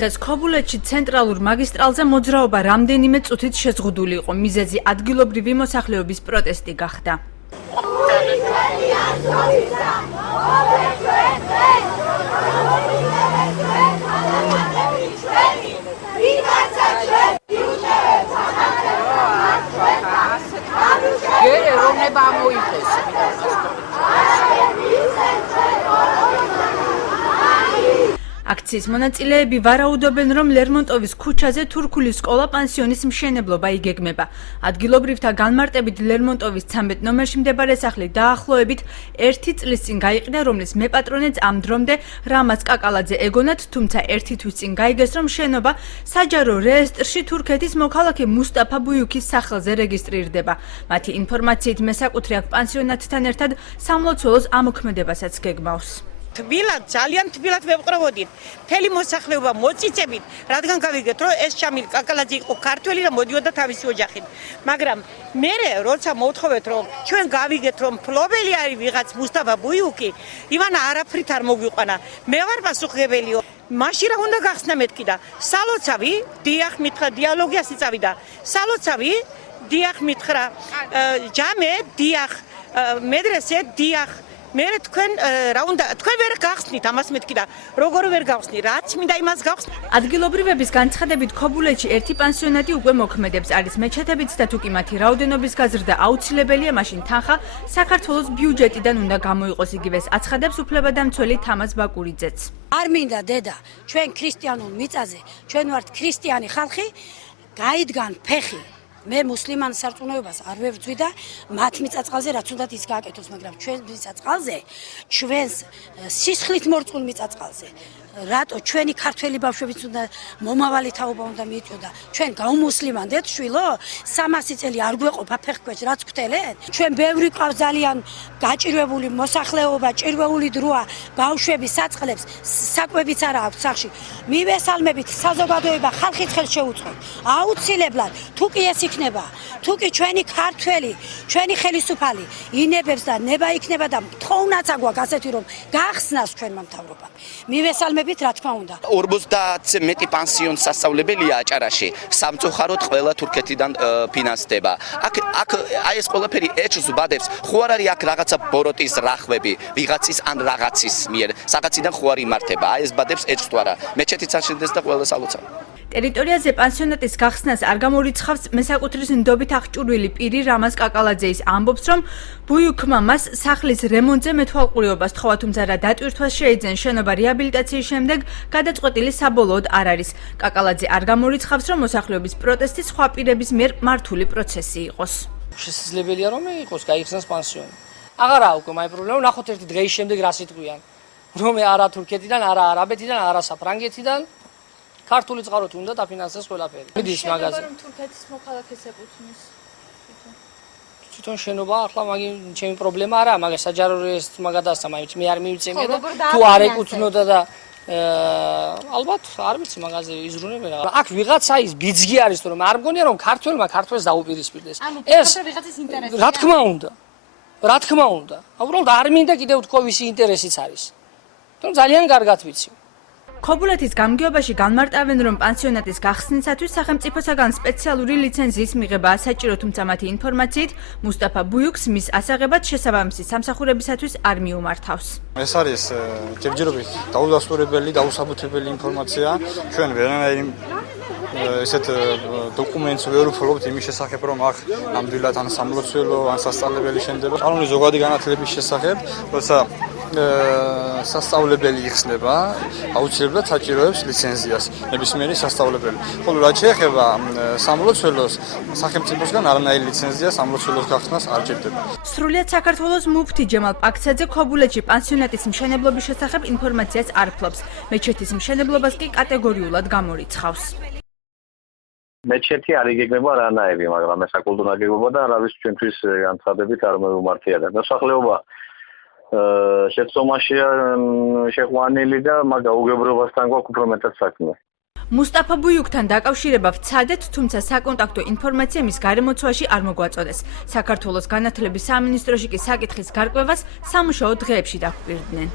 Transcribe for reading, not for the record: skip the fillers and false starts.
დღეს ქობულეთში ცენტრალურ მაგისტრალზე მოძრაობა რამდენიმე წუთით შეზღუდული იყო. მიზეზი ადგილობრივი მოსახლეობის პროტესტი გახდა. აქციის მონაწილეები ვარაუდობენ, რომ ლერმონტოვის ქუჩაზე თურქული სკოლა-პანსიონის მშენებლობა იგეგმება. ადგილობრივთა განმარტებით ლერმონტოვის 13 ნომერში მდებარე სახლი დაახლოებით 1 წლის წინ გაიყიდა, რომლის მეპატრონეც ამ დრომდე რამაზ კაკალაძე ეგონათ, თუმცა 1 თვის წინ გაიგეს, რომ შენობა საჯარო რეესტრში თურქეთის მოქალაქე მუსტაფა ბუიუქის სახელზე რეგისტრირდება. მათი ინფორმაციით მესაკუთრე აქ პანსიონატთან ერთად სამლოცველოს ამოქმედებასაც გეგმავს. თბილად, ძალიან თბილად ვეპყრობოდით. მთელი მოსახლეობა მოწიწებით, რადგან გავიგეთ, რომ ეს შამილ კაკალაძე იყო ქართველი და მოდიოდა თავისი ოჯახით. მაგრამ მე როცა მოვთხოვეთ, რომ ჩვენ გავიგეთ, რომ ფლობელი არის ვიღაც მუსტაფა ბუიუკი, იმან არაფრით არ მოგვიყვანა. მე ვარ პასუხებელიო. მაშინ რა უნდა გახსნა მეთქი და სალოცავი, დიახ მითხრა დიალოგიას იწავიდა. სალოცავი, დიახ მითხრა ჯამე, დიახ მედრესე, დიახ მე თქვენ რა უნდა თქვენ ვერ გახსნით ამას მეთქი და როგორ ვერ გავხსნი რაც მინდა იმას გავხსნი. ადგილობრივების განცხადებით ქობულეთში ერთი პანსიონატი უკვე მოქმედებს, არის მეჩეთებიც და თუკი მათი რაოდენობის გაზრდა აუცილებელია, მაშინ თანხა საქართველოს ბიუჯეტიდან უნდა გამოიყოს, იგივეს აცხადებს უფლებადამცველი თამაზ ბაკურიძეც. არ მინდა დედა, ჩვენ ქრისტიანულ მიწაზე, ჩვენ ვართ ქრისტიანი ხალხი, გაიდგან ფეხი. მე მუსლიმან სარწმუნოებას არ ვებრძვი და მათ მიწაწყალზე რაც უნდათ ის გააკეთოს, მაგრამ ჩვენ მიწაწყალზე, ჩვენს სისხლით მორწმუნ მიწაწყალზე, რატო ჩვენი ქართველი ბავშვებიც უნდა მომავალი თაობა უნდა მიიწვიო და ჩვენ გაუმუსლიმანდეთ შვილო 300 წელი არ გვეყოფა ფეხქვეშ რაც გვთელეთ. ჩვენ ბევრი ყავს ძალიან გაჭირვებული მოსახლეობა, ჭირვეული დროა, ბავშვები საწყლებს, საკვებიც არა აქვს სახში. მივესალმებით საზოგადოება ხალხით ხელს შეუწყოთ. აუცილებლად თუ კი ეს იქნება, თუ კი ჩვენი ქართველი, ჩვენი ხელისუფალი ინებებს და ნება იქნება და თხოვნაც აგვაქვს ასეთი რომ გახსნას ჩვენმა მთავრობამ. მივესალმებით რა თქმა უნდა. 50-ზე მეტი პანსიონ სასწავლებელია აჭარაში. სამწუხაროდ ყველა თურქეთიდან ფინანსდება. აქ აი ეს ყველაფერი ეჭვს ვბადებს. ხო არ არის აქ რაღაცა ბოროტის რახვები, ვიღაცის ან რაღაცის მიერ. საგაციდან ხო არ იმართება. აი ეს ბადებს ეჭვს თუ არა. მეჩეთიც არ შედეს და ყველა სალოცავ. ტერიტორიაზე პანსიონატის გახსნას არ გამორიცხავს მესაკუთრის ნდობით აღჭურვილი პირი რამაზ კაკალაძეის ამბობს, რომ ბუიუქმა მას სახლის რემონტზე მეთვალყურეობას თხოვა, თუმცა რა დატვირთვას შეეძენ შენობა რეაბილიტაციის შემდეგ გადაწყვეტილი საბოლოოდ არ არის. კაკალაძე არ გამორიცხავს, რომ მოსახლეობის პროტესტი სხვა პირების მიერ მართული პროცესი იყოს. შესაძლებელია რომ იყოს გაიხსნას პანსიონი. აღარაა უკვე მაი პრობლემა, ნახოთ ერთი დღის შემდეგ რა სიტყვიან. რომ არა თურქეთიდან, არა არაბეთიდან, არა საფრანგეთიდან ქართული წყაროთი უნდა დაფინანსდეს ყველაფერი. მიდის მაღაზია. თურქეთის მოქალაქეს ეკუთვნის. თვითონ შენობა ახლა ჩემი პრობლემა არა, მაგას საჯარო რეესტრს მაგადასცა, მაინც მე არ მივიწემია და თუ არ ეკუთვნოდა და ალბათ არ ვიცი მაგაზე იზრუნებენ. აქ ვიღაცა ის ბიძგი არის, რომ არ მგონია რომ ქართველმა ქართველს დაუპირისპირდეს. ეს ვიღაცის ინტერესი. რა თქმა უნდა. რა თქმა უნდა. უბრალოდ არ მინდა კიდევ თქო ვისი ინტერესიც არის. თუმცა ძალიან კარგად ვიცი. ქობულეთის გამგეობაში განმარტავენ, რომ პანსიონატის გახსნისათვის სახელმწიფოსაგან სპეციალური ლიცენზიის მიღებაა საჭირო, თუმცა მათი ინფორმაციით მუსტაფა ბუიუქს მის ასაღებად შესაბამისი სამსახურებისათვის არ მიუმართავს. ეს არის ჯერჯერობით დაუდასტურებელი, დაუსაბუთებელი ინფორმაცია. ჩვენ ვერანაირი ესეთ დოკუმენტს ვერ ვფლობთ იმის შესახებ, რომ აქ ნამდვილად ან სამლოცველო, ან სასწავლებელი შენდება. ყანუნის ზოგადი განათლების შესახებ, როცა სასწავლებელი იხსნება, აუცილებლად საჭიროებს ლიცენზიას ნებისმიერი სასწავლებელი. ხოლო რაც შეეხება სამლოცველოს, სახელმწიფოსგან არანაირი ლიცენზია სამლოცველოს გახსნას არ ჭირდება. სრულიად საქართველოს მუფთი ჯემალ პაქცაძე ქობულეთში პანსიონატის მშენებლობის შესახებ ინფორმაციას არ ფლობს. მეჩეთის მშენებლობას კი კატეგორიულად გამორიცხავს. მეჩეთი არ იგეგმება რანაირი, მაგრამ ეს საკულტურა გეგმება და არავის ჩვენთვის განცხადებით არ მოუმართია და მოსახლეობა შეცდომაშია შეყვანილი და მაგ გაუგებრობასთან გვაქვს უფრო მეტად საქმე. მუსტაფა ბუიუქთან დაკავშირება ვცადეთ, თუმცა საკონტაქტო ინფორმაცია მის გარემოცვაში არ მოგვაწოდეს. საქართველოს განათლების სამინისტროში კი საკითხის გარკვევას სამუშაო დღეებში დაგვირდნენ.